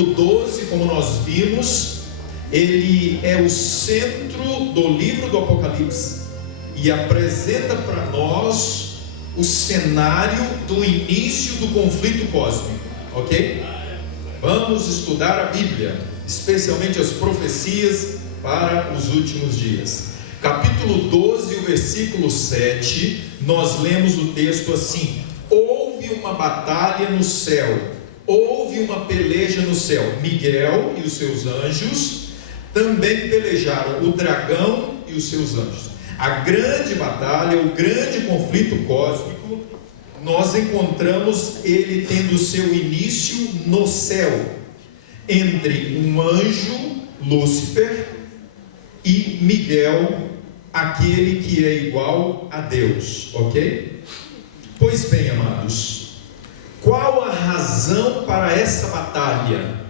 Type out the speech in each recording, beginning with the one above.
capítulo 12, como nós vimos, ele é o centro do livro do Apocalipse e apresenta para nós o cenário do início do conflito cósmico, ok? Vamos estudar a Bíblia, especialmente as profecias para os últimos dias. Capítulo 12, o versículo 7, nós lemos o texto assim: houve uma batalha no céu, houve uma peleja no céu. Miguel e os seus anjos também pelejaram, o dragão e os seus anjos. A grande batalha, o grande conflito cósmico, nós encontramos ele tendo seu início no céu, entre um anjo, Lúcifer, e Miguel, aquele que é igual a Deus, ok? Pois bem, amados, qual a razão para essa batalha?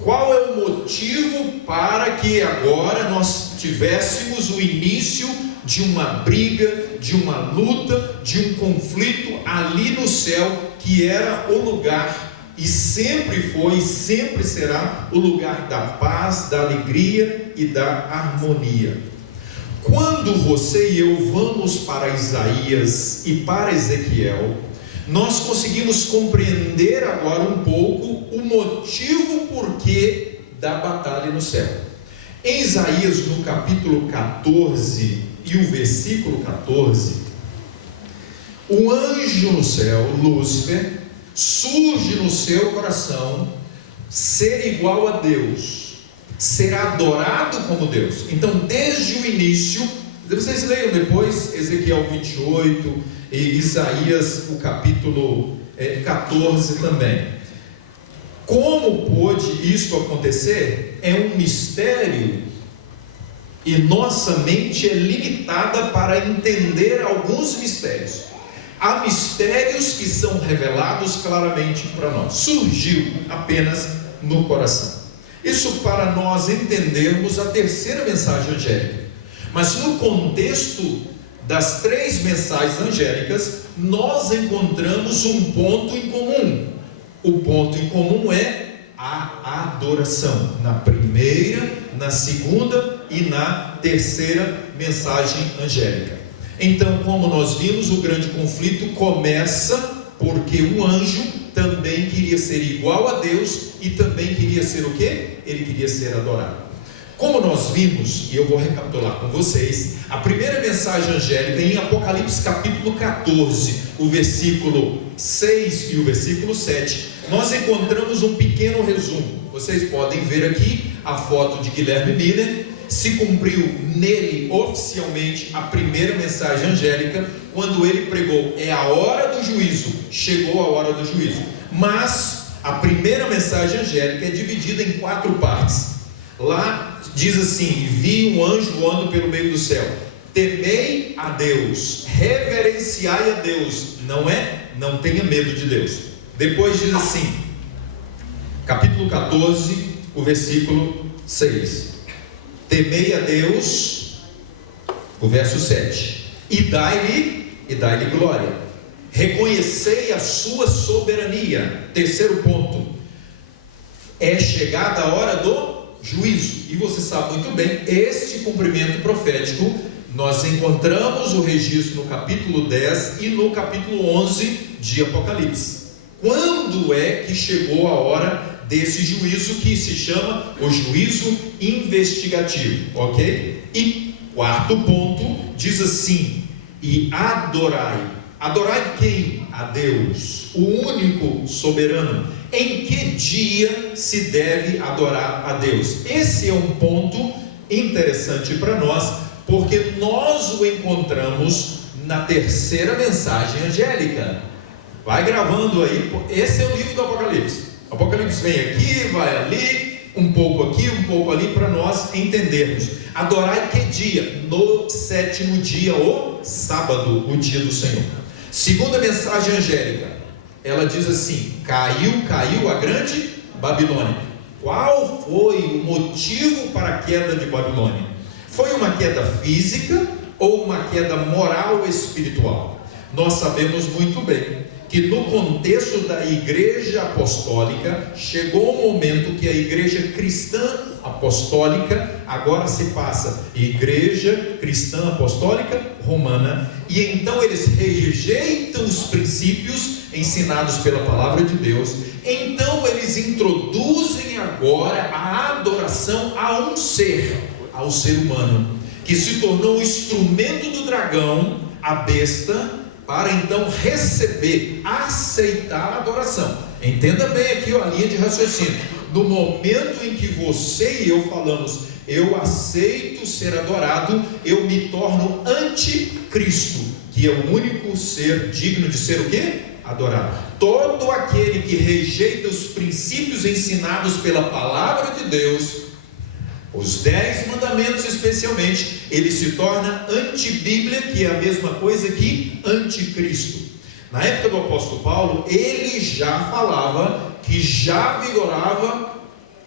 Qual é o motivo para que agora nós tivéssemos o início de uma briga, de uma luta, de um conflito ali no céu, que era o lugar, e sempre foi, sempre será o lugar da paz, da alegria e da harmonia? Quando você e eu vamos para Isaías e para Ezequiel, nós conseguimos compreender agora um pouco o motivo porquê da batalha no céu. Em Isaías, no capítulo 14 e o versículo 14, o anjo no céu, Lúcifer, surge no seu coração ser igual a Deus, ser adorado como Deus. Então, desde o início, vocês leiam depois Ezequiel 28 e Isaías, o capítulo 14 também. Como pôde isto acontecer? É um mistério, e nossa mente é limitada para entender alguns mistérios. Há mistérios que são revelados claramente para nós, surgiu apenas no coração. Isso para nós entendermos a terceira mensagem angélica. Mas no contexto das três mensagens angélicas, nós encontramos um ponto em comum. O ponto em comum é a adoração, na primeira, na segunda e na terceira mensagem angélica. Então, como nós vimos, o grande conflito começa porque o anjo também queria ser igual a Deus e também queria ser o quê? Ele queria ser adorado. Como nós vimos, e eu vou recapitular com vocês, a primeira mensagem angélica em Apocalipse capítulo 14, o versículo 6 e o versículo 7, nós encontramos um pequeno resumo. Vocês podem ver aqui a foto de Guilherme Miller. Se cumpriu nele oficialmente a primeira mensagem angélica, quando ele pregou: é a hora do juízo, chegou a hora do juízo. Mas a primeira mensagem angélica é dividida em 4 partes. Lá diz assim: vi um anjo voando pelo meio do céu, temei a Deus, reverenciai a Deus, não tenha medo de Deus. Depois diz assim, capítulo 14, o versículo 6, temei a Deus, o verso 7, e dai-lhe glória, reconhecei a sua soberania. Terceiro ponto, é chegada a hora do juízo. E você sabe muito bem, este cumprimento profético nós encontramos o registro no capítulo 10 e no capítulo 11 de Apocalipse. Quando é que chegou a hora desse juízo, que se chama o juízo investigativo, ok? E quarto ponto, diz assim: e adorai. Adorai quem? A Deus, o único soberano. Em que dia se deve adorar a Deus? Esse é um ponto interessante para nós, porque nós o encontramos na terceira mensagem angélica. Vai gravando aí, esse é o livro do Apocalipse. Apocalipse vem aqui, vai ali, um pouco aqui, um pouco ali, para nós entendermos. Adorar que dia? No 7º dia, o sábado, o dia do Senhor. Segunda mensagem angélica, ela diz assim: caiu a grande Babilônia. Qual foi o motivo para a queda de Babilônia? Foi uma queda física ou uma queda moral espiritual? Nós sabemos muito bem que no contexto da igreja apostólica, chegou o momento que a igreja cristã apostólica agora se passa igreja cristã apostólica romana, e então eles rejeitam os princípios ensinados pela palavra de Deus. Então eles introduzem agora a adoração a um ser, ao ser humano, que se tornou o instrumento do dragão, a besta, para então receber, aceitar a adoração. Entenda bem aqui a linha de raciocínio. No momento em que você e eu falamos, eu aceito ser adorado, eu me torno anticristo, que é o único ser digno de ser o quê? Adorado. Todo aquele que rejeita os princípios ensinados pela palavra de Deus, os 10 mandamentos especialmente, ele se torna antibíblia, que é a mesma coisa que anticristo. Na época do apóstolo Paulo, ele já falava que já vigorava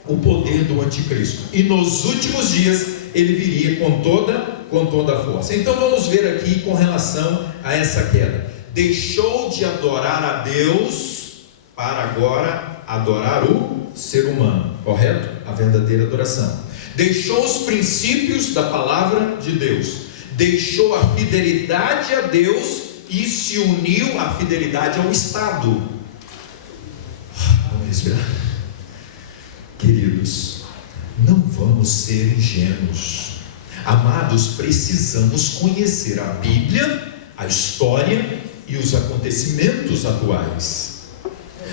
o poder do anticristo, e nos últimos dias ele viria com toda a força. Então vamos ver aqui com relação a essa queda. Deixou de adorar a Deus para agora adorar o ser humano, correto? A verdadeira adoração. Deixou os princípios da palavra de Deus, deixou a fidelidade a Deus e se uniu à fidelidade ao Estado. Vamos respirar. Queridos, não vamos ser ingênuos. Amados, precisamos conhecer a Bíblia, a história e os acontecimentos atuais.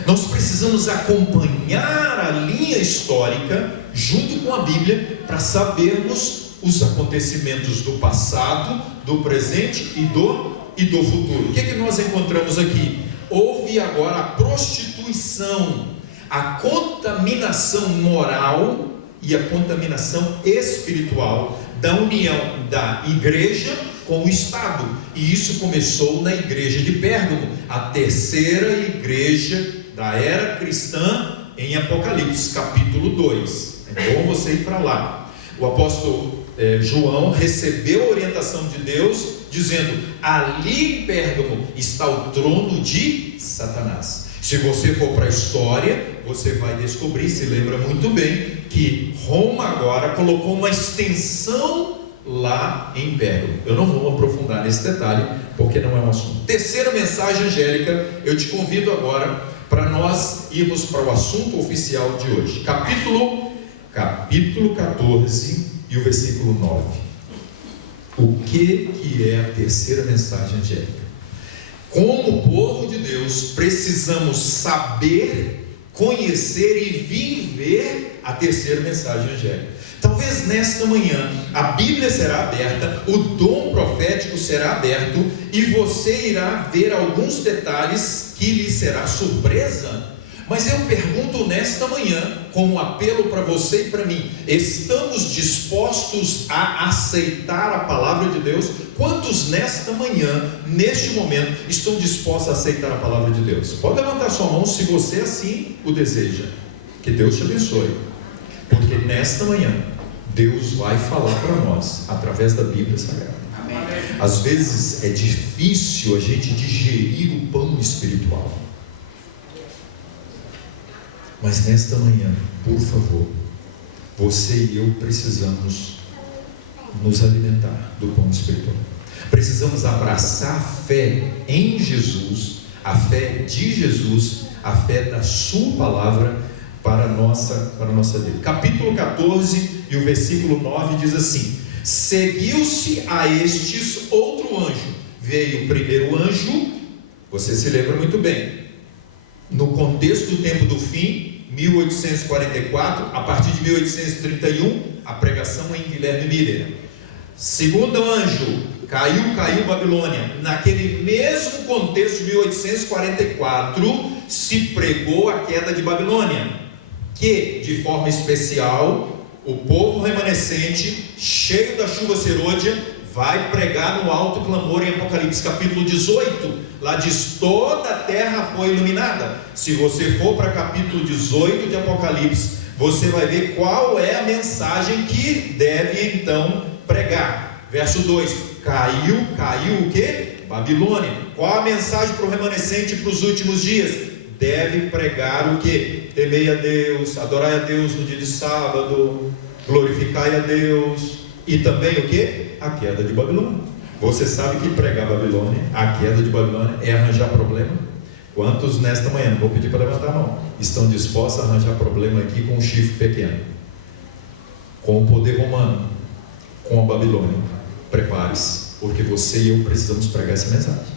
Nós precisamos acompanhar a linha histórica junto com a Bíblia para sabermos os acontecimentos do passado, do presente e do futuro. O que nós encontramos aqui? Houve agora a prostituição, a contaminação moral e a contaminação espiritual da união da igreja com o Estado, e isso começou na igreja de Pérgamo, a terceira igreja da era cristã, em Apocalipse capítulo 2. É bom você ir para lá. O apóstolo João recebeu a orientação de Deus, dizendo: ali em Pérgamo está o trono de Satanás. Se você for para a história, você vai descobrir, se lembra muito bem, que Roma agora colocou uma extensão lá em Pérgamo. Eu não vou aprofundar nesse detalhe, porque não é um assunto. Terceira mensagem angélica, eu te convido agora para nós irmos para o assunto oficial de hoje. Capítulo 14 e o versículo 9. O que é a terceira mensagem angélica? Como povo de Deus, precisamos saber, conhecer e viver a terceira mensagem angélica. Talvez nesta manhã a Bíblia será aberta, o dom profético será aberto, e você irá ver alguns detalhes que lhe será surpresa. Mas eu pergunto nesta manhã, como apelo para você e para mim: estamos dispostos a aceitar a palavra de Deus? Quantos nesta manhã, neste momento, estão dispostos a aceitar a palavra de Deus? Pode levantar sua mão se você assim o deseja. Que Deus te abençoe, porque nesta manhã Deus vai falar para nós através da Bíblia Sagrada. Amém. Às vezes é difícil a gente digerir o pão espiritual, mas nesta manhã, por favor, você e eu precisamos nos alimentar do pão espiritual. Precisamos abraçar a fé em Jesus, a fé de Jesus, a fé da sua palavra para a nossa vida. Capítulo 14 e o versículo 9 diz assim: seguiu-se a estes outro anjo. Veio o primeiro anjo, você se lembra muito bem, no contexto do tempo do fim, 1844, a partir de 1831, a pregação em Guilherme Miller. Segundo anjo, caiu Babilônia. Naquele mesmo contexto de 1844, se pregou a queda de Babilônia, que de forma especial o povo remanescente, cheio da chuva serôdia, vai pregar no alto clamor em Apocalipse capítulo 18. Lá diz: toda a terra foi iluminada. Se você for para capítulo 18 de Apocalipse, você vai ver qual é a mensagem que deve então pregar. Verso 2: caiu o quê? Babilônia. Qual a mensagem para o remanescente para os últimos dias? Deve pregar o quê? Temei a Deus, adorai a Deus no dia de sábado, glorificai a Deus, e também o quê? A queda de Babilônia. Você sabe que pregar Babilônia, a queda de Babilônia, é arranjar problema? Quantos nesta manhã, não vou pedir para levantar a mão, estão dispostos a arranjar problema aqui com um chifre pequeno, com o poder romano, com a Babilônia? Prepare-se, porque você e eu precisamos pregar essa mensagem.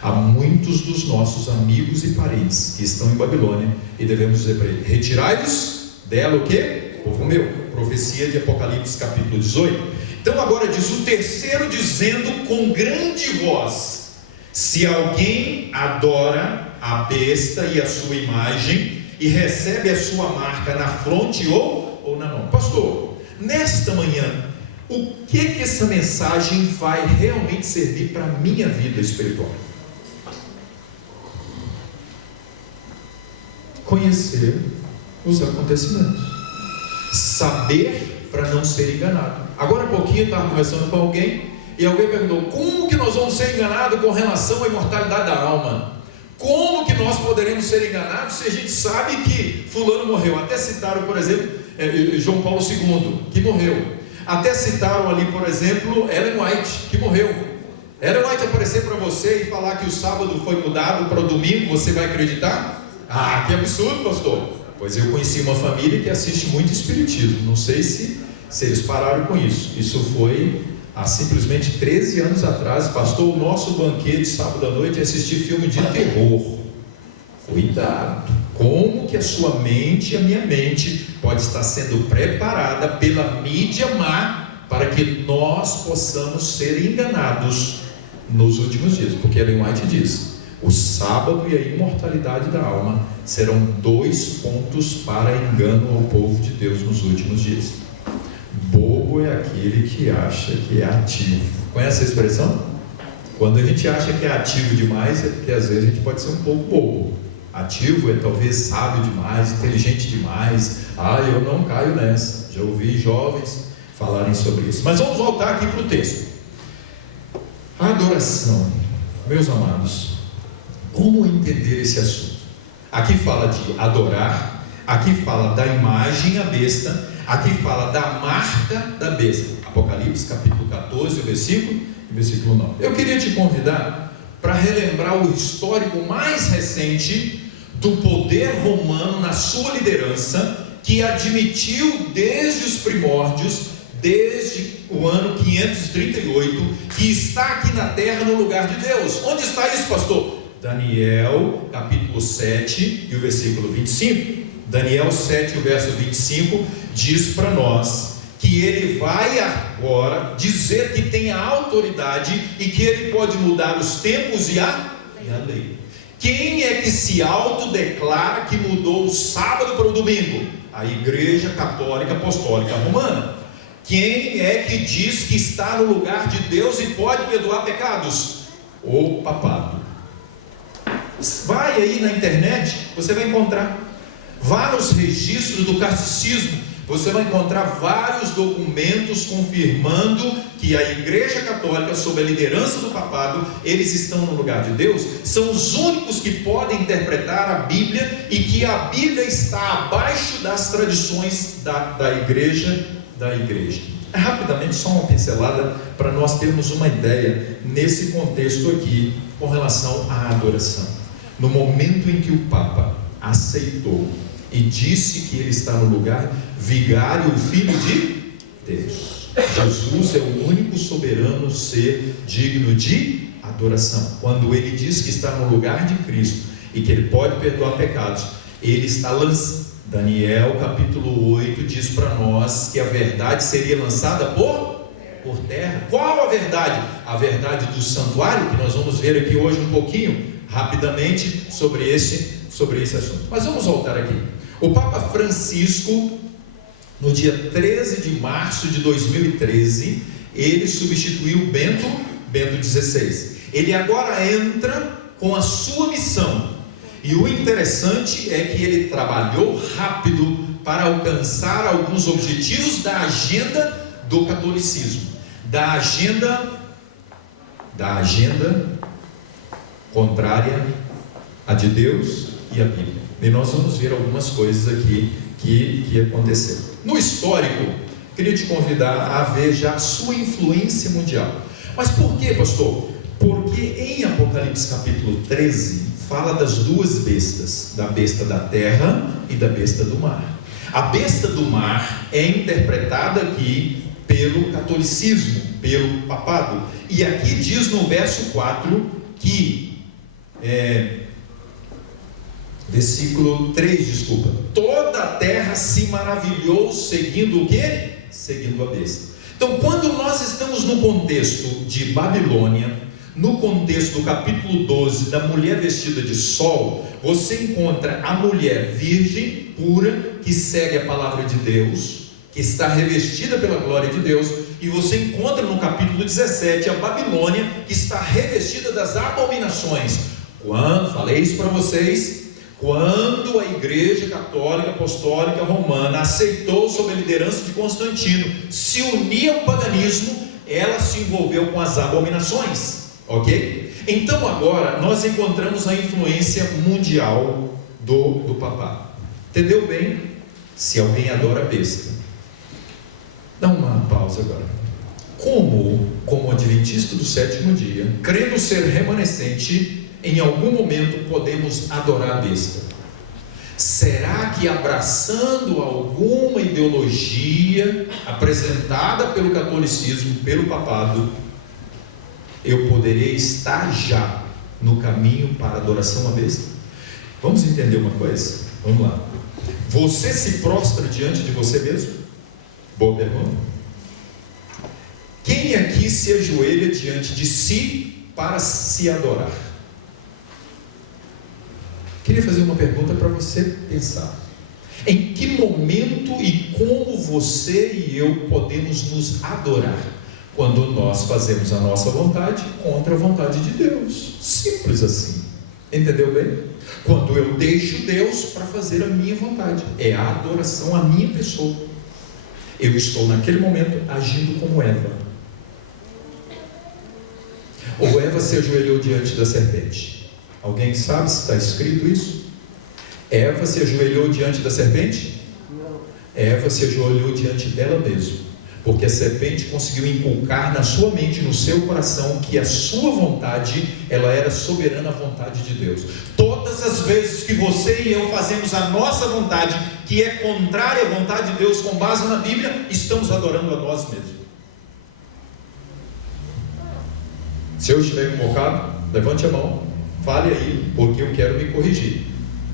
Há muitos dos nossos amigos e parentes que estão em Babilônia, e devemos dizer para ele: retirai-vos dela o quê? Povo meu. Profecia de Apocalipse capítulo 18. Então agora diz o terceiro, dizendo com grande voz: se alguém adora a besta e a sua imagem, e recebe a sua marca na fronte ou na mão. Pastor, nesta manhã, o que essa mensagem vai realmente servir para a minha vida espiritual? Conhecer os acontecimentos, saber para não ser enganado. Agora há pouquinho eu estava conversando com alguém, e alguém perguntou: como que nós vamos ser enganados com relação à imortalidade da alma? Como que nós poderemos ser enganados se a gente sabe que fulano morreu? Até citaram, por exemplo, João Paulo II, que morreu. Até citaram ali, por exemplo, Ellen White, que morreu. Ellen White aparecer para você e falar que o sábado foi mudado para o domingo, você vai acreditar? Ah, que absurdo, pastor. Pois eu conheci uma família que assiste muito espiritismo. Não sei se eles pararam com isso. Isso foi há simplesmente 13 anos atrás. Pastor, o nosso banquete sábado à noite é assistir filme de terror. Cuidado. Como que a sua mente e a minha mente pode estar sendo preparada pela mídia má para que nós possamos ser enganados nos últimos dias? Porque Ellen White diz: o sábado e a imortalidade da alma serão 2 pontos para engano ao povo de Deus nos últimos dias. Bobo é aquele que acha que é ativo. Conhece a expressão? Quando a gente acha que é ativo demais, é porque às vezes a gente pode ser um pouco bobo. Ativo é talvez sábio demais, inteligente demais. Ah, eu não caio nessa. Já ouvi jovens falarem sobre isso. Mas vamos voltar aqui para o texto. A adoração, meus amados, como entender esse assunto? Aqui fala de adorar, aqui fala da imagem, a besta, aqui fala da marca da besta. Apocalipse capítulo 14, versículo 9. Eu queria te convidar para relembrar o histórico mais recente do poder romano na sua liderança, que admitiu desde os primórdios, desde o ano 538, que está aqui na terra no lugar de Deus. Onde está isso, pastor? Daniel capítulo 7 e o versículo 25. Daniel 7 e o verso 25 diz para nós que ele vai agora dizer que tem a autoridade e que ele pode mudar os tempos e a lei. Quem é que se autodeclara que mudou o sábado para o domingo? A Igreja Católica Apostólica Romana. Quem é que diz que está no lugar de Deus e pode perdoar pecados? O papado. Vai aí na internet, você vai encontrar. Vá nos registros do catecismo, você vai encontrar vários documentos confirmando que a Igreja Católica, sob a liderança do papado, eles estão no lugar de Deus. São os únicos que podem interpretar a Bíblia, e que a Bíblia está abaixo das tradições da igreja. Rapidamente, só uma pincelada para nós termos uma ideia nesse contexto aqui com relação à adoração. No momento em que o Papa aceitou e disse que ele está no lugar, vigário, o Filho de Deus, Jesus é o único soberano ser digno de adoração. Quando ele diz que está no lugar de Cristo e que ele pode perdoar pecados, ele está lançando. Daniel capítulo 8 diz para nós que a verdade seria lançada por terra. Qual a verdade? A verdade do santuário, que nós vamos ver aqui hoje um pouquinho, rapidamente, sobre esse assunto. Mas vamos voltar aqui. O Papa Francisco, no dia 13 de março de 2013, ele substituiu Bento XVI. Ele agora entra com a sua missão. E o interessante é que ele trabalhou rápido para alcançar alguns objetivos da agenda do catolicismo, da agenda da agenda contrária à de Deus e à Bíblia. E nós vamos ver algumas coisas aqui que aconteceram. No histórico, queria te convidar a ver já a sua influência mundial. Mas por que, pastor? Porque em Apocalipse capítulo 13, fala das duas bestas, da besta da terra e da besta do mar. A besta do mar é interpretada aqui pelo catolicismo, pelo papado. E aqui diz no verso 4 que, versículo 3, desculpa, toda a terra se maravilhou seguindo o quê? Seguindo a besta. Então, quando nós estamos no contexto de Babilônia, no contexto do capítulo 12 da mulher vestida de sol, você encontra a mulher virgem, pura, que segue a palavra de Deus, que está revestida pela glória de Deus, e você encontra no capítulo 17 a Babilônia, que está revestida das abominações. Falei isso para vocês, quando a Igreja Católica Apostólica Romana aceitou, sob a liderança de Constantino, se unir ao paganismo, ela se envolveu com as abominações. Ok? Então agora nós encontramos a influência mundial do papado. Entendeu bem? Se alguém adora a besta, dá uma pausa agora. Como adventista do sétimo dia, crendo ser remanescente, em algum momento podemos adorar a besta? Será que abraçando alguma ideologia apresentada pelo catolicismo, pelo papado, eu poderia estar já no caminho para a adoração à besta? Vamos entender uma coisa? Vamos lá. Você se prostra diante de você mesmo? Boa pergunta. Quem aqui se ajoelha diante de si para se adorar? Queria fazer uma pergunta para você pensar. Em que momento e como você e eu podemos nos adorar? Quando nós fazemos a nossa vontade contra a vontade de Deus. Simples assim. Entendeu bem? Quando eu deixo Deus para fazer a minha vontade, é a adoração à minha pessoa. Eu estou naquele momento agindo como Eva. Ou Eva se ajoelhou diante da serpente? Alguém sabe se está escrito isso? Eva se ajoelhou diante da serpente? Não. Eva se ajoelhou diante dela mesma. Porque a serpente conseguiu inculcar na sua mente, no seu coração, que a sua vontade, ela era soberana à vontade de Deus. Todas as vezes que você e eu fazemos a nossa vontade, que é contrária à vontade de Deus, com base na Bíblia, estamos adorando a nós mesmos. Se eu estiver equivocado, levante a mão, fale aí, porque eu quero me corrigir,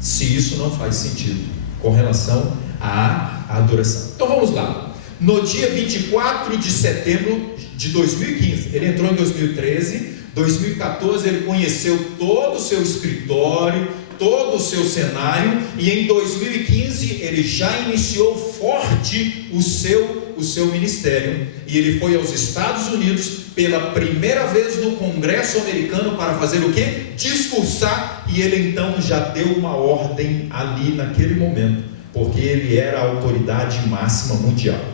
se isso não faz sentido, com relação à adoração. Então vamos lá. No dia 24 de setembro de 2015, ele entrou em 2013, 2014 ele conheceu todo o seu escritório, todo o seu cenário, e em 2015 ele já iniciou forte o seu ministério, e ele foi aos Estados Unidos pela primeira vez no Congresso americano para fazer o quê? Discursar, e ele então já deu uma ordem ali naquele momento, porque ele era a autoridade máxima mundial.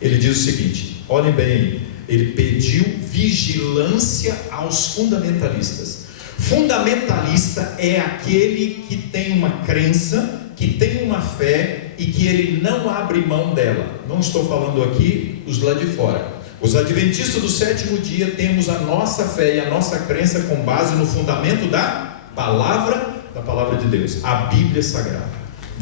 Ele diz o seguinte, olhem bem aí, ele pediu vigilância aos fundamentalistas. Fundamentalista é aquele que tem uma crença, que tem uma fé e que ele não abre mão dela. Não estou falando aqui os lá de fora. Os adventistas do sétimo dia temos a nossa fé e a nossa crença com base no fundamento da palavra de Deus, a Bíblia Sagrada.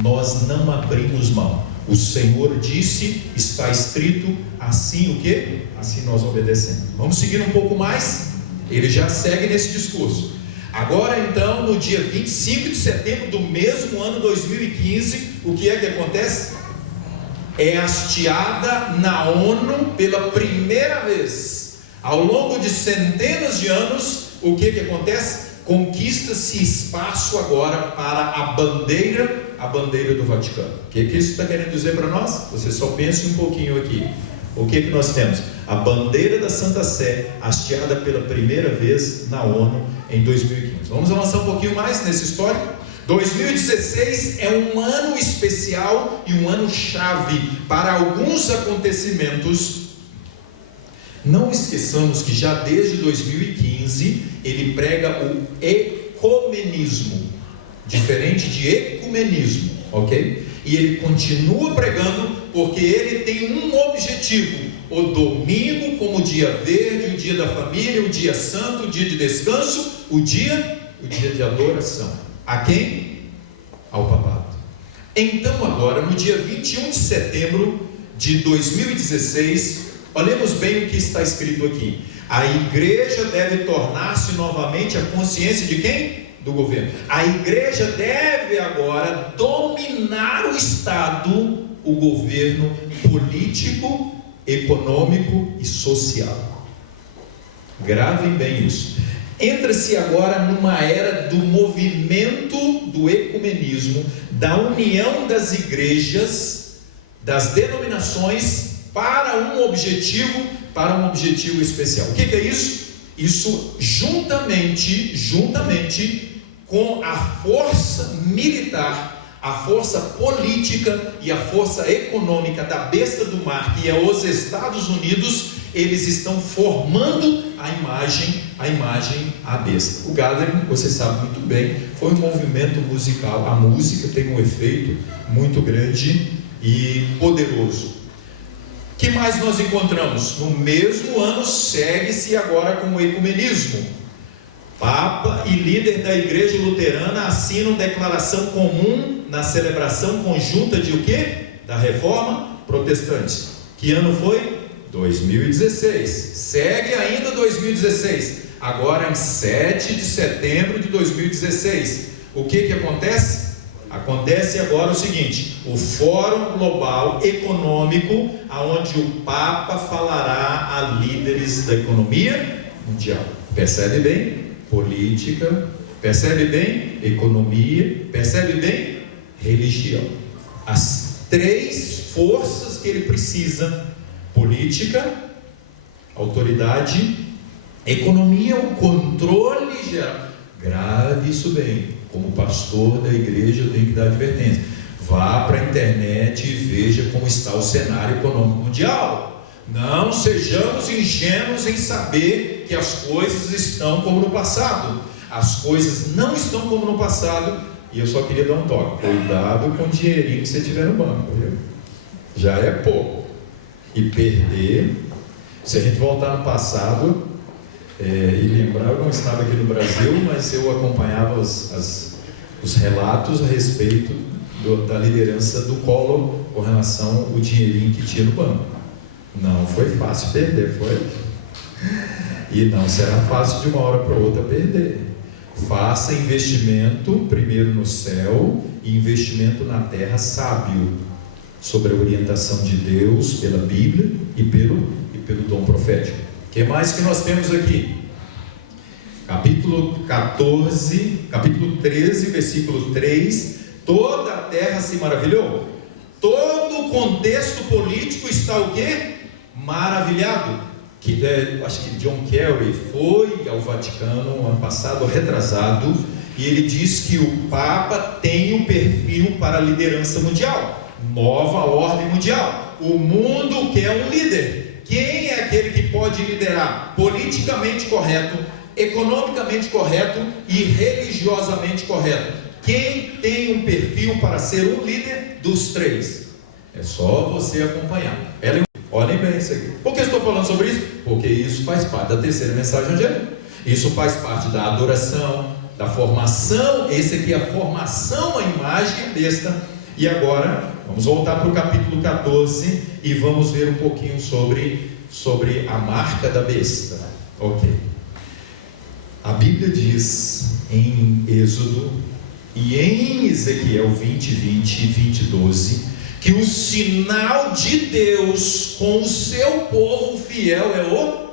Nós não abrimos mão. O Senhor disse, está escrito, assim o quê? Assim nós obedecemos. Vamos seguir um pouco mais? Ele já segue nesse discurso. Agora então, no dia 25 de setembro do mesmo ano 2015, o que é que acontece? É hasteada na ONU pela primeira vez. Ao longo de centenas de anos, o que acontece? Conquista-se espaço agora para a bandeira do Vaticano. O que isso está querendo dizer para nós? Você só pensa um pouquinho aqui. O que nós temos? A bandeira da Santa Sé, hasteada pela primeira vez na ONU em 2015. Vamos avançar um pouquinho mais nessa história? 2016 é um ano especial e um ano chave para alguns acontecimentos Não esqueçamos que já desde 2015 ele prega o ecumenismo, diferente de ecumenismo, ok? E ele continua pregando porque ele tem um objetivo: o domingo como dia verde, o dia da família, o dia santo, o dia de descanso, o dia de adoração. A quem? Ao papado. Então agora, no dia 21 de setembro de 2016, olhemos bem o que está escrito aqui. A igreja deve tornar-se novamente a consciência de quem? Do governo. A igreja deve agora dominar o Estado, o governo político, econômico e social. Gravem bem isso. Entra-se agora numa era do movimento do ecumenismo, da união das igrejas, das denominações para um objetivo especial. O que é isso? Isso juntamente com a força militar, a força política e a força econômica da besta do mar, que é os Estados Unidos, eles estão formando a imagem à besta. O Gathering, você sabe muito bem, foi um movimento musical. A música tem um efeito muito grande e poderoso. O que mais nós encontramos? No mesmo ano segue-se agora com o ecumenismo. Papa e líder da igreja luterana assinam declaração comum na celebração conjunta de o quê? Da reforma protestante. Que ano foi? 2016. Segue ainda 2016. Agora em 7 de setembro de 2016. O que acontece? Acontece agora o seguinte: o Fórum Global Econômico, onde o Papa falará a líderes da economia mundial. Percebe bem? Política, percebe bem? Economia, percebe bem? Religião. As três forças que ele precisa: política, autoridade, economia, o controle geral. Grave isso bem. Como pastor da igreja, eu tenho que dar advertência. Vá para a internet e veja como está o cenário econômico mundial. Não sejamos ingênuos em saber que as coisas estão como no passado. As coisas não estão como no passado. E eu só queria dar um toque: cuidado com o dinheirinho que você tiver no banco, viu? Já é pouco. E perder, se a gente voltar no passado e lembrar, eu não estava aqui no Brasil, mas eu acompanhava os relatos a respeito da liderança do Collor com relação ao dinheirinho que tinha no banco. Não foi fácil perder, foi? E não será fácil de uma hora para outra perder. Faça investimento primeiro no céu e investimento na terra sábio, sobre a orientação de Deus pela Bíblia e pelo dom profético. O que mais que nós temos aqui? Capítulo 13, versículo 3: toda a terra se maravilhou. Todo o contexto político está o quê? Maravilhado. Acho que John Kerry foi ao Vaticano ano passado, retrasado, e ele diz que o Papa tem um perfil para a liderança mundial. Nova ordem mundial. O mundo quer um líder. Quem é aquele que pode liderar politicamente correto, economicamente correto e religiosamente correto? Quem tem um perfil para ser um líder dos três? É só você acompanhar. Olhem bem isso aqui. Por que eu estou falando sobre isso? Porque isso faz parte da terceira mensagem angélica. Isso faz parte da adoração, da formação. Esse aqui é a formação, a imagem besta. E agora, vamos voltar para o capítulo 14 e vamos ver um pouquinho sobre a marca da besta. Ok. A Bíblia diz em Êxodo e em Ezequiel 20, 12, que o sinal de Deus com o seu povo fiel é o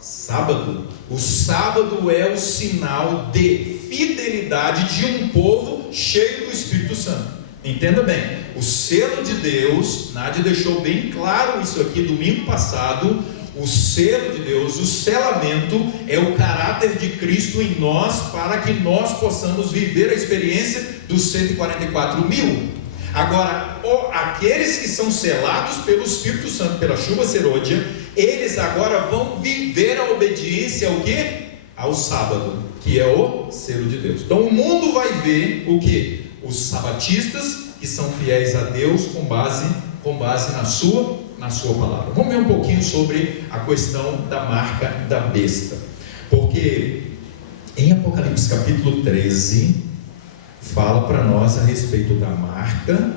sábado. O sábado é o sinal de fidelidade de um povo cheio do Espírito Santo. Entenda bem, o selo de Deus, Nádia deixou bem claro isso aqui domingo passado. O selo de Deus, o selamento, é o caráter de Cristo em nós, para que nós possamos viver a experiência dos 144 mil. Agora, aqueles que são selados pelo Espírito Santo, pela chuva serôdia, eles agora vão viver a obediência ao quê? Ao sábado, que é o selo de Deus. Então o mundo vai ver o quê? Os sabatistas que são fiéis a Deus com base na sua palavra. Vamos ver um pouquinho sobre a questão da marca da besta, porque em Apocalipse capítulo 13 fala para nós a respeito da marca,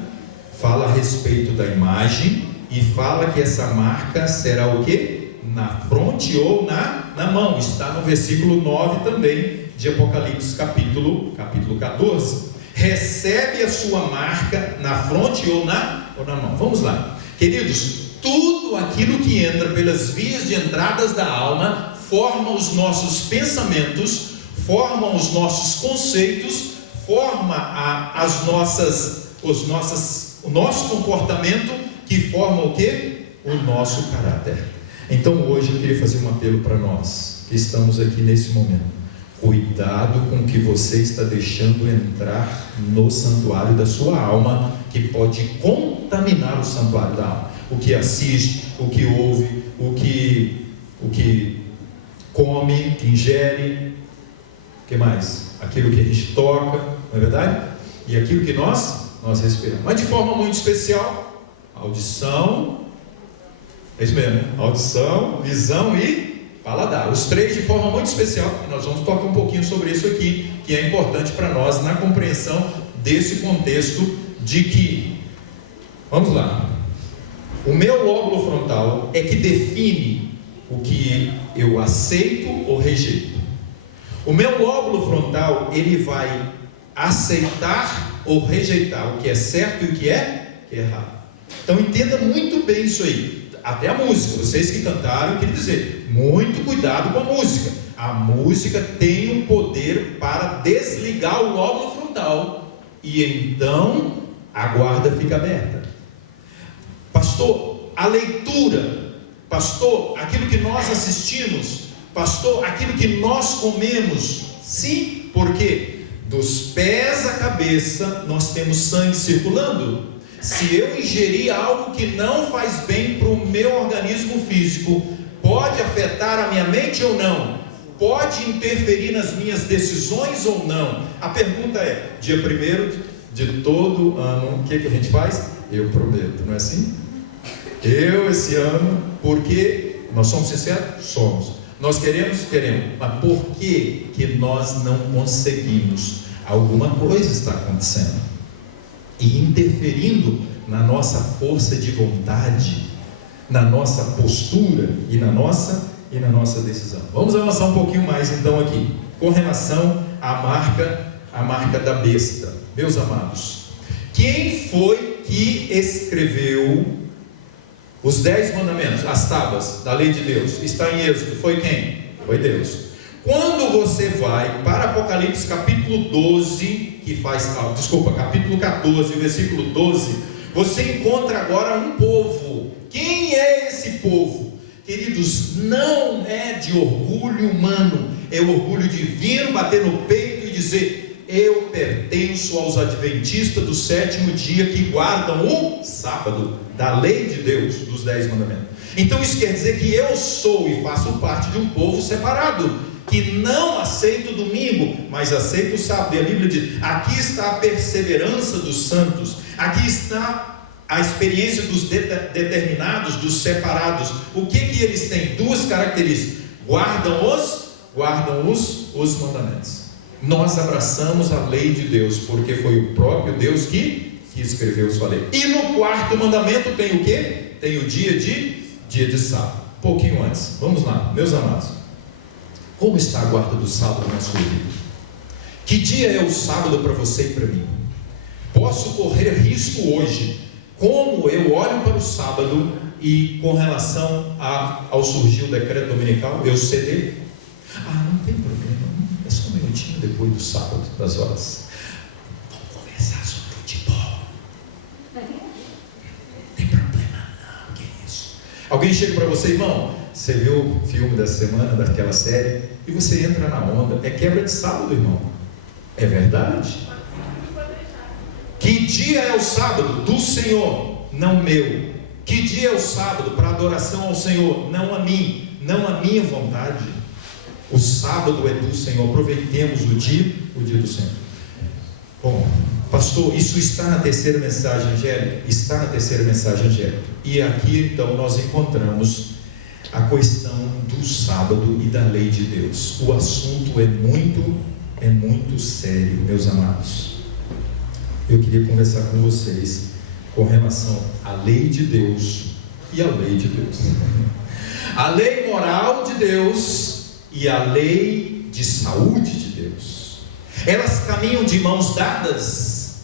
fala a respeito da imagem e fala que essa marca será o quê? Na fronte ou na mão. Está no versículo 9 também de Apocalipse capítulo 14. Recebe a sua marca na fronte ou na mão. Vamos lá, queridos. Tudo aquilo que entra pelas vias de entradas da alma forma os nossos pensamentos, forma os nossos conceitos, forma o nosso comportamento, que forma o quê? O nosso caráter. Então hoje eu queria fazer um apelo para nós que estamos aqui nesse momento. Cuidado com o que você está deixando entrar no santuário da sua alma, que pode contaminar o santuário da alma. O que assiste, o que ouve, o que come, que ingere, o que mais? Aquilo que a gente toca, não é verdade? E aquilo que nós respiramos. Mas de forma muito especial, audição, é isso mesmo, audição, visão e paladar. Os três de forma muito especial, e nós vamos tocar um pouquinho sobre isso aqui, que é importante para nós na compreensão desse contexto de que, vamos lá, o meu lóbulo frontal é que define o que eu aceito ou rejeito. O meu lóbulo frontal, ele vai aceitar ou rejeitar o que é certo e o que é errado. Então entenda muito bem isso aí. Até a música, vocês que cantaram, eu queria dizer, muito cuidado com a música. A música tem um poder para desligar o lóbulo frontal, e então a guarda fica aberta. Pastor, a leitura, pastor, aquilo que nós assistimos, pastor, aquilo que nós comemos, sim, porque dos pés à cabeça nós temos sangue circulando. Se eu ingerir algo que não faz bem para o meu organismo físico, pode afetar a minha mente ou não? Pode interferir nas minhas decisões ou não? A pergunta é, dia 1º de todo ano, o que a gente faz? Eu prometo, não é assim? Eu esse ano, porque nós somos sinceros? Somos. Nós queremos, mas por que nós não conseguimos? Alguma coisa está acontecendo e interferindo na nossa força de vontade, na nossa postura e na nossa decisão. Vamos avançar um pouquinho mais então aqui, com relação à marca da besta. Meus amados, quem foi que escreveu os 10 mandamentos, as tábuas da lei de Deus? Está em Êxodo. Foi quem? Foi Deus. Quando você vai para Apocalipse capítulo 12, capítulo 14, versículo 12, você encontra agora um povo. Quem é esse povo? Queridos, não é de orgulho humano, é orgulho divino, bater no peito e dizer: eu pertenço aos adventistas do 7º dia, que guardam o sábado da lei de Deus, dos 10 mandamentos. Então isso quer dizer que eu sou e faço parte de um povo separado, que não aceita o domingo, mas aceita o sábado. E a Bíblia diz: aqui está a perseverança dos santos, aqui está a experiência dos determinados, dos separados. O que eles têm? 2 características: guardam os mandamentos. Nós abraçamos a lei de Deus, porque foi o próprio Deus que escreveu sua lei. E no 4º mandamento tem o quê? Tem o dia de sábado. Um pouquinho antes, vamos lá, meus amados. Como está a guarda do sábado na sua vida? Que dia é o sábado para você e para mim? Posso correr risco hoje, como eu olho para o sábado e com relação ao surgir o decreto dominical, eu ceder? Não tem problema, é só um minutinho depois do sábado, das horas. Vamos conversar sobre futebol. Não tem problema não, que é isso? Alguém chega para você: irmão, você viu o filme dessa semana, daquela série, e você entra na onda. É quebra de sábado, irmão. É verdade? Que dia é o sábado? Do Senhor, não meu. Que dia é o sábado? Para adoração ao Senhor, não a mim, não a minha vontade. O sábado é do Senhor. Aproveitemos o dia do Senhor. Bom, pastor, isso está na terceira mensagem angélica? Está na terceira mensagem angélica. E aqui então nós encontramos a questão do sábado e da lei de Deus. O assunto é muito sério, meus amados. Eu queria conversar com vocês com relação à lei de Deus e a lei de Deus. A lei moral de Deus e a lei de saúde de Deus. Elas caminham de mãos dadas.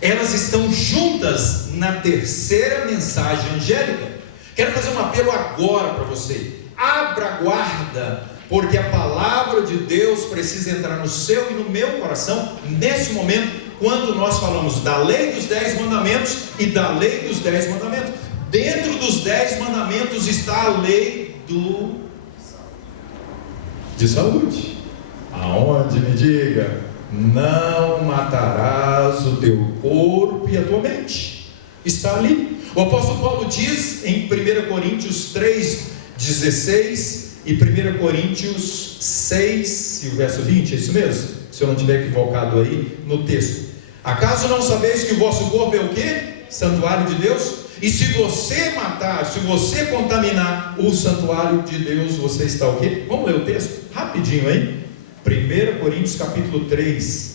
Elas estão juntas na terceira mensagem angélica. Quero fazer um apelo agora para você. Abra a guarda, porque a palavra de Deus precisa entrar no seu e no meu coração nesse momento, quando nós falamos da lei dos 10 mandamentos e da lei dos 10 mandamentos. Dentro dos 10 mandamentos está a lei de saúde. Aonde? Me diga: não matarás o teu corpo e a tua mente. Está ali. O apóstolo Paulo diz em 1 Coríntios 3,16 e 1 Coríntios 6 e o verso 20, é isso mesmo? Se eu não estiver equivocado aí no texto. Acaso não sabeis que o vosso corpo é o quê? Santuário de Deus? E se você matar, se você contaminar o santuário de Deus, você está o quê? Vamos ler o texto? Rapidinho, hein? 1 Coríntios capítulo 3.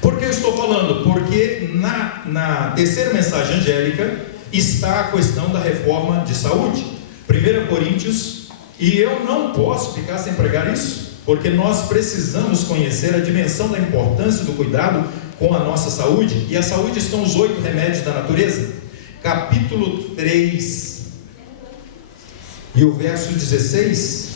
Por que eu estou falando? Porque na terceira mensagem angélica está a questão da reforma de saúde. 1 Coríntios, e eu não posso ficar sem pregar isso, porque nós precisamos conhecer a dimensão da importância do cuidado com a nossa saúde. E a saúde estão os 8 remédios da natureza. Capítulo 3 e o verso 16.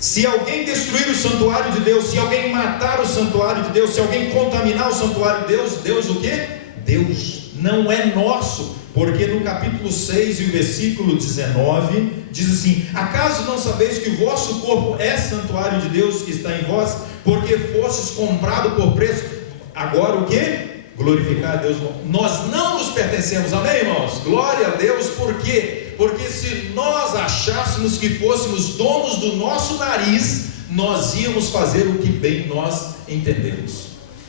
Se alguém destruir o santuário de Deus, se alguém matar o santuário de Deus, se alguém contaminar o santuário de Deus, Deus o quê? Deus não é nosso, porque no capítulo 6 e o versículo 19, diz assim: acaso não sabeis que o vosso corpo é santuário de Deus que está em vós, porque fostes comprado por preço? Agora o quê? Glorificar a Deus. Nós não nos pertencemos, amém, irmãos? Glória a Deus. Por quê? Porque se nós achássemos que fôssemos donos do nosso nariz, nós íamos fazer o que bem nós entendemos.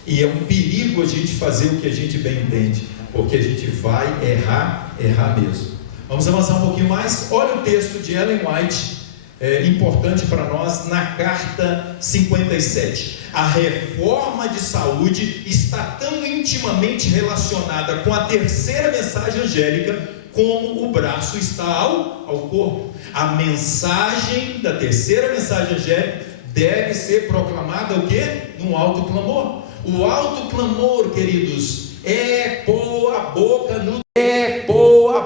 E é um perigo a gente fazer o que a gente bem entende, porque a gente vai errar mesmo. Vamos avançar um pouquinho mais. Olha o texto de Ellen White, importante para nós, na carta 57. A reforma de saúde está tão intimamente relacionada com a terceira mensagem angélica como o braço está ao corpo. A mensagem da terceira mensagem angélica deve ser proclamada o quê? Num alto clamor. O alto clamor, queridos, é pôr a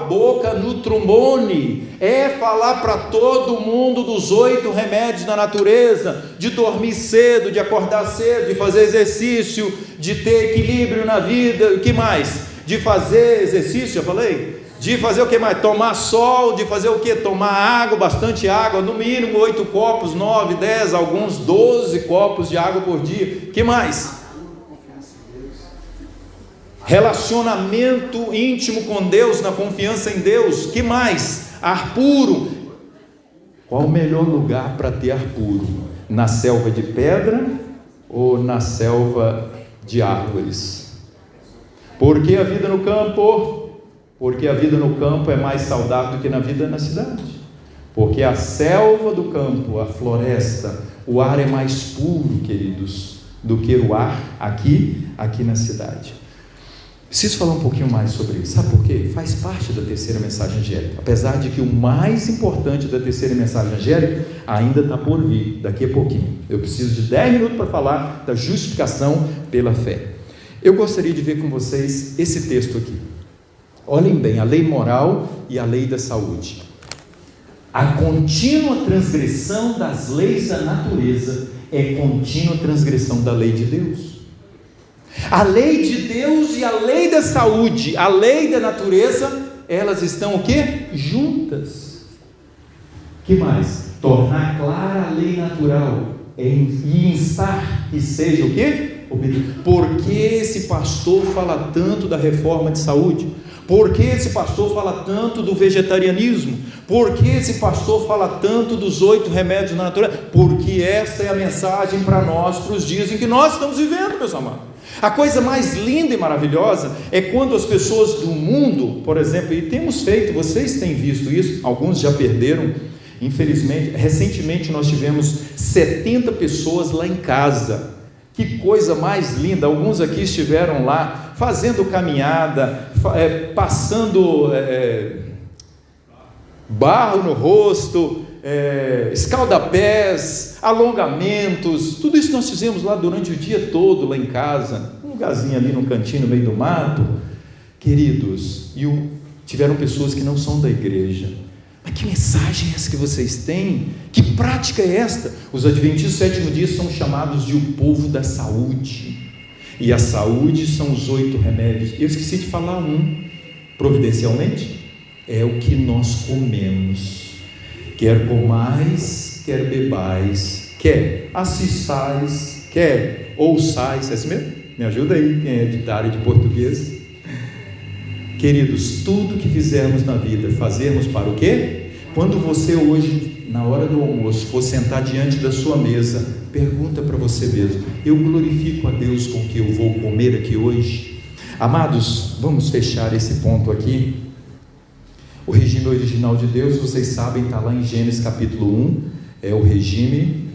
boca no trombone, é falar para todo mundo dos 8 remédios da natureza, de dormir cedo, de acordar cedo, de fazer exercício, de ter equilíbrio na vida. O que mais? De fazer exercício, eu falei? De fazer o que mais? Tomar sol, de fazer o que? Tomar água, bastante água, no mínimo 8 copos, 9, 10, alguns 12 copos de água por dia. O que mais? Relacionamento íntimo com Deus, na confiança em Deus. Que mais? Ar puro. Qual o melhor lugar para ter ar puro? Na selva de pedra ou na selva de árvores? Por que a vida no campo? Porque a vida no campo é mais saudável do que na vida na cidade. Porque a selva do campo, a floresta, o ar é mais puro, queridos, do que o ar aqui na cidade. Preciso falar um pouquinho mais sobre isso. Sabe por quê? Faz parte da terceira mensagem angélica. Apesar de que o mais importante da terceira mensagem angélica ainda está por vir, daqui a pouquinho. Eu preciso de 10 minutos para falar da justificação pela fé. Eu gostaria de ver com vocês esse texto aqui. Olhem bem, a lei moral e a lei da saúde. A contínua transgressão das leis da natureza é contínua transgressão da lei de Deus. A lei de Deus e a lei da saúde, a lei da natureza, elas estão o quê? Juntas. Que mais? Tornar clara a lei natural e instar que seja o quê? Por que esse pastor fala tanto da reforma de saúde? Por que esse pastor fala tanto do vegetarianismo? Por que esse pastor fala tanto dos 8 remédios naturais? Porque esta é a mensagem para nós, para os dias em que nós estamos vivendo, meus amados. A coisa mais linda e maravilhosa é quando as pessoas do mundo, por exemplo, e temos feito, vocês têm visto isso, alguns já perderam, infelizmente. Recentemente nós tivemos 70 pessoas lá em casa. Que coisa mais linda! Alguns aqui estiveram lá fazendo caminhada, passando barro no rosto, escaldapés, alongamentos, tudo isso nós fizemos lá durante o dia todo lá em casa, um lugarzinho ali no cantinho, no meio do mato, queridos. E tiveram pessoas que não são da igreja. Mas que mensagem é essa que vocês têm? Que prática é esta? Os adventistas do sétimo dia são chamados de o povo da saúde, e a saúde são os 8 remédios. Eu esqueci de falar providencialmente, é o que nós comemos. Quer comais, quer bebais, quer assistais, quer ouçais. É assim mesmo? Me ajuda aí, quem é da área de português. Queridos, tudo que fizermos na vida, fazermos para o quê? Quando você hoje, na hora do almoço, for sentar diante da sua mesa, pergunta para você mesmo: eu glorifico a Deus com o que eu vou comer aqui hoje? Amados, vamos fechar esse ponto aqui. O regime original de Deus, vocês sabem, está lá em Gênesis capítulo 1, é o regime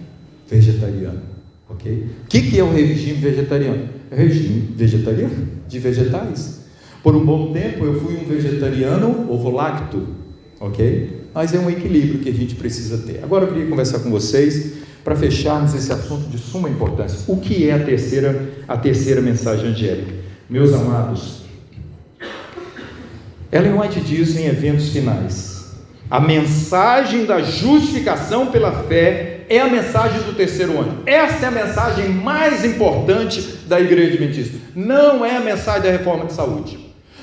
vegetariano, ok? O que é o regime vegetariano? É o regime vegetariano, de vegetais. Por um bom tempo eu fui um vegetariano ovo-lacto, ok? Mas é um equilíbrio que a gente precisa ter. Agora eu queria conversar com vocês, para fecharmos esse assunto de suma importância. O que é a terceira mensagem angélica? Meus amados, Ellen White diz em Eventos Finais: a mensagem da justificação pela fé é a mensagem do terceiro anjo. Esta é a mensagem mais importante da igreja adventista. Não é a mensagem da reforma de saúde,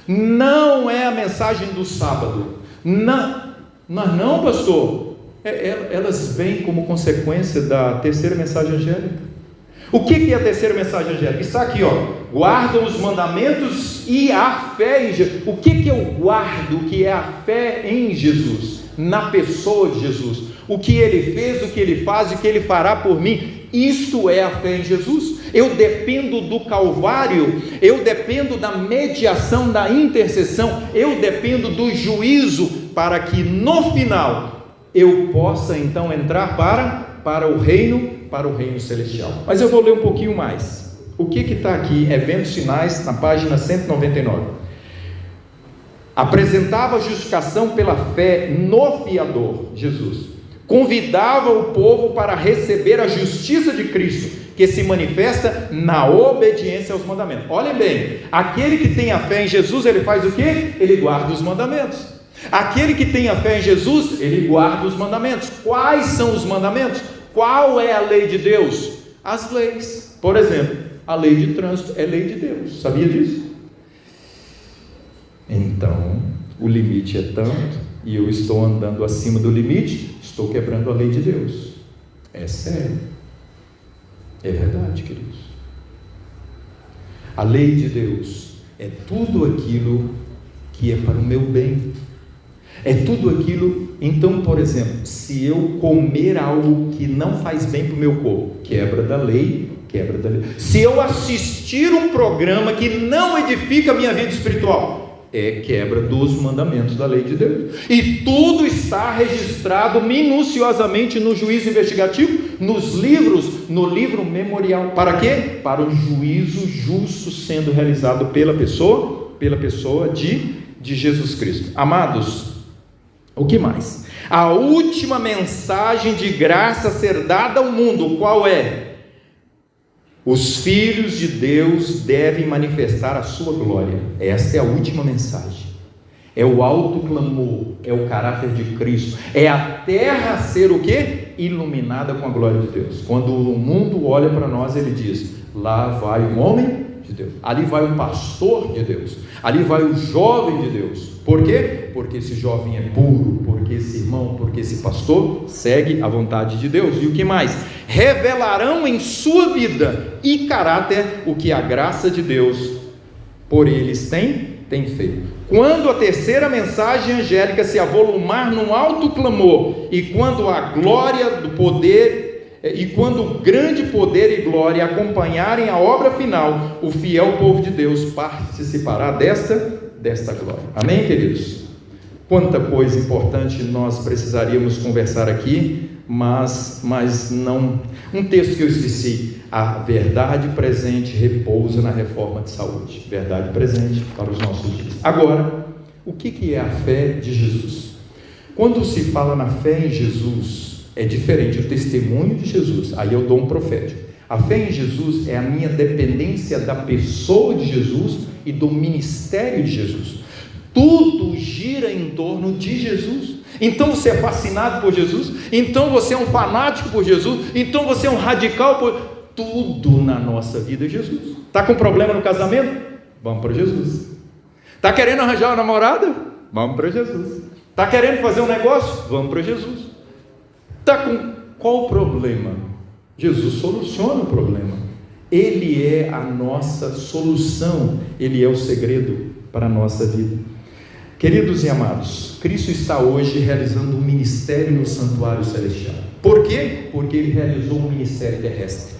não é a mensagem do sábado, não, pastor. Elas vêm como consequência da terceira mensagem angélica. O que é a terceira mensagem angélica? Está aqui, guardam os mandamentos e a fé em Jesus. O que eu guardo? O que é a fé em Jesus, na pessoa de Jesus, o que ele fez, o que ele faz e o que ele fará por mim. Isto é a fé em Jesus. Eu dependo do Calvário, eu dependo da mediação, da intercessão, eu dependo do juízo, para que no final eu possa então entrar para o reino celestial. Mas eu vou ler um pouquinho mais. O que está aqui? Eventos Finais, na página 199. Apresentava a justificação pela fé no fiador, Jesus. Convidava o povo para receber a justiça de Cristo, que se manifesta na obediência aos mandamentos. Olhem bem, aquele que tem a fé em Jesus, ele faz o quê? Ele guarda os mandamentos. Aquele que tem a fé em Jesus, ele guarda os mandamentos. Quais são os mandamentos? Qual é a lei de Deus? As leis. Por exemplo, a lei de trânsito é lei de Deus. Sabia disso? Então, o limite é tanto, e eu estou andando acima do limite, estou quebrando a lei de Deus. É sério. É verdade, queridos. A lei de Deus é tudo aquilo que é para o meu bem. É tudo aquilo. Então, por exemplo, se eu comer algo que não faz bem para o meu corpo, quebra da lei. Se eu assistir um programa que não edifica a minha vida espiritual, é quebra dos mandamentos da lei de Deus. E tudo está registrado minuciosamente no juízo investigativo, nos livros, no livro memorial. Para quê? Para o juízo justo sendo realizado pela pessoa de Jesus Cristo. Amados, o que mais? A última mensagem de graça a ser dada ao mundo, qual é? Os filhos de Deus devem manifestar a sua glória. Esta é a última mensagem. É o alto clamor, é o caráter de Cristo, é a terra ser o quê? Iluminada com a glória de Deus. Quando o mundo olha para nós, ele diz: lá vai um homem de de Deus. Ali vai o pastor de Deus. Ali vai o jovem de Deus. Por quê? Porque esse jovem é puro, porque esse irmão, porque esse pastor segue a vontade de Deus. E o que mais? Revelarão em sua vida e caráter o que a graça de Deus por eles tem feito. Quando a terceira mensagem angélica se avolumar num alto clamor, e quando a glória do poder, e quando o grande poder e glória acompanharem a obra final, o fiel povo de Deus participará desta glória. Amém, queridos? Quanta coisa importante nós precisaríamos conversar aqui, mas não. Um texto que eu esqueci: a verdade presente repousa na reforma de saúde. Verdade presente para os nossos dias. Agora, o que é a fé de Jesus? Quando se fala na fé em Jesus, é diferente o testemunho de Jesus, aí é o dom profético. A fé em Jesus é a minha dependência da pessoa de Jesus e do ministério de Jesus. Tudo gira em torno de Jesus. Então você é fascinado por Jesus, então você é um fanático por Jesus, então você é um radical por... Tudo na nossa vida é Jesus. Está com problema no casamento? Vamos para Jesus. Está querendo arranjar uma namorada? Vamos para Jesus. Está querendo fazer um negócio? Vamos para Jesus. Está com qual problema? Jesus soluciona o problema. Ele é a nossa solução, Ele é o segredo para a nossa vida. Queridos e amados, Cristo está hoje realizando um ministério no santuário celestial. Por quê? Porque Ele realizou um ministério terrestre.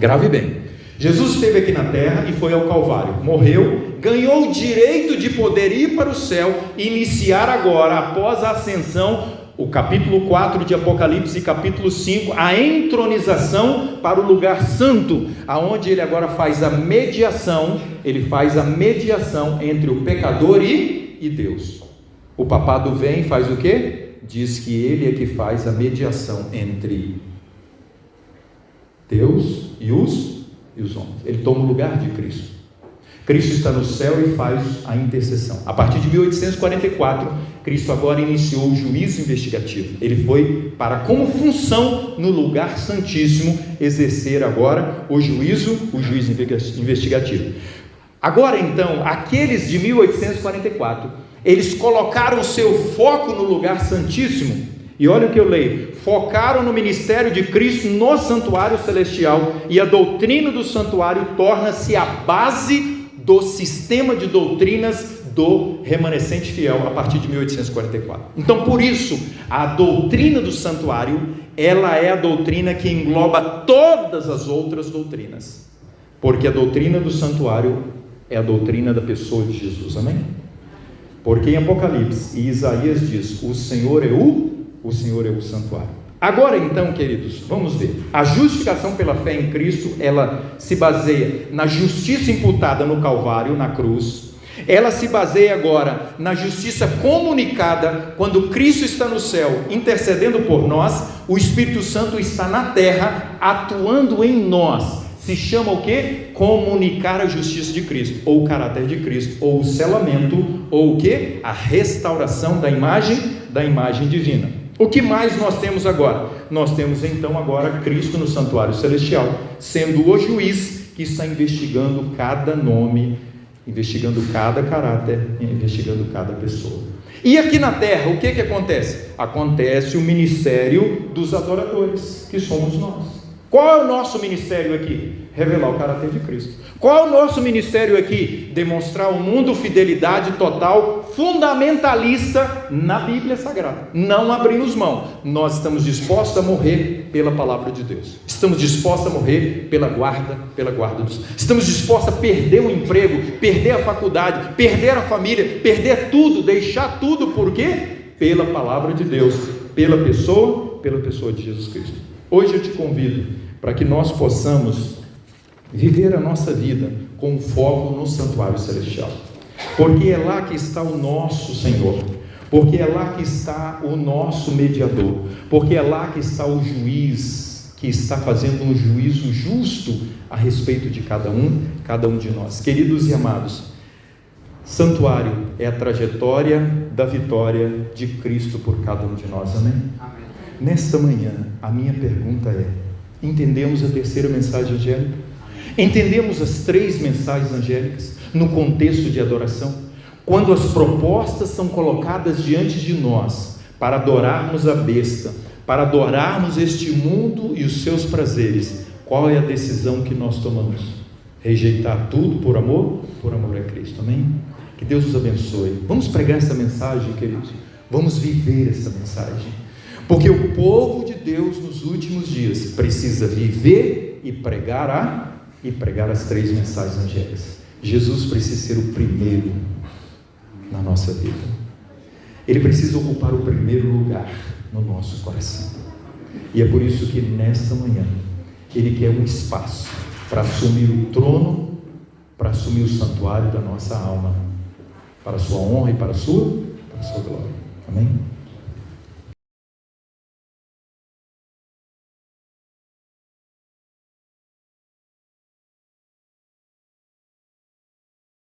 Grave bem, Jesus esteve aqui na terra e foi ao Calvário, morreu, ganhou o direito de poder ir para o céu e iniciar agora, após a ascensão, o capítulo 4 de Apocalipse e capítulo 5, a entronização para o lugar santo, aonde ele agora faz a mediação, entre o pecador e Deus. O papado vem e faz o quê? Diz que ele é que faz a mediação entre Deus e os homens. Ele toma o lugar de Cristo. Cristo está no céu e faz a intercessão. A partir de 1844, Cristo agora iniciou o juízo investigativo. Ele foi para, como função no lugar santíssimo, exercer agora o juízo investigativo. Agora então, aqueles de 1844, eles colocaram o seu foco no lugar santíssimo. E olha o que eu leio: focaram no ministério de Cristo no santuário celestial, e a doutrina do santuário torna-se a base do sistema de doutrinas do remanescente fiel a partir de 1844. Então, por isso, a doutrina do santuário, ela é a doutrina que engloba todas as outras doutrinas, porque a doutrina do santuário é a doutrina da pessoa de Jesus. Amém? Porque em Apocalipse e Isaías diz: o Senhor é o santuário. Agora então, queridos, vamos ver. A justificação pela fé em Cristo, ela se baseia na justiça imputada no Calvário, na cruz. Ela se baseia agora na justiça comunicada quando Cristo está no céu, intercedendo por nós. O Espírito Santo está na terra, atuando em nós. Se chama o quê? Comunicar a justiça de Cristo, ou o caráter de Cristo, ou o selamento, ou o quê? A restauração da imagem divina. O que mais nós temos agora? Nós temos então agora Cristo no santuário celestial, sendo o juiz que está investigando cada nome, investigando cada caráter, investigando cada pessoa. E aqui na terra, o que acontece? Acontece o ministério dos adoradores, que somos nós. Qual é o nosso ministério aqui? Revelar o caráter de Cristo. Qual é o nosso ministério aqui? Demonstrar ao mundo fidelidade total, fundamentalista na Bíblia Sagrada. Não abrimos mão. Nós estamos dispostos a morrer pela palavra de Deus. Estamos dispostos a morrer pela guarda dos... Estamos dispostos a perder o emprego, perder a faculdade, perder a família, perder tudo, deixar tudo, por quê? Pela palavra de Deus, pela pessoa de Jesus Cristo. Hoje eu te convido para que nós possamos viver a nossa vida com foco no santuário celestial, porque é lá que está o nosso Senhor, porque é lá que está o nosso mediador, porque é lá que está o juiz, que está fazendo um juízo justo a respeito de cada um de nós. Queridos e amados, santuário é a trajetória da vitória de Cristo por cada um de nós. Amém? Amém. Nesta manhã, a minha pergunta é: entendemos a terceira mensagem angélica? Entendemos as 3 mensagens angélicas no contexto de adoração? Quando as propostas são colocadas diante de nós para adorarmos a besta, para adorarmos este mundo e os seus prazeres, qual é a decisão que nós tomamos? Rejeitar tudo por amor? Por amor a Cristo, amém? Que Deus nos abençoe. Vamos pregar essa mensagem, queridos. Vamos viver essa mensagem, porque o povo de Deus nos últimos dias precisa viver e pregar as 3 mensagens angélicas. Jesus precisa ser o primeiro na nossa vida. Ele precisa ocupar o primeiro lugar no nosso coração. E é por isso que nesta manhã Ele quer um espaço para assumir o trono, para assumir o santuário da nossa alma, para a sua honra e para a sua glória. Amém?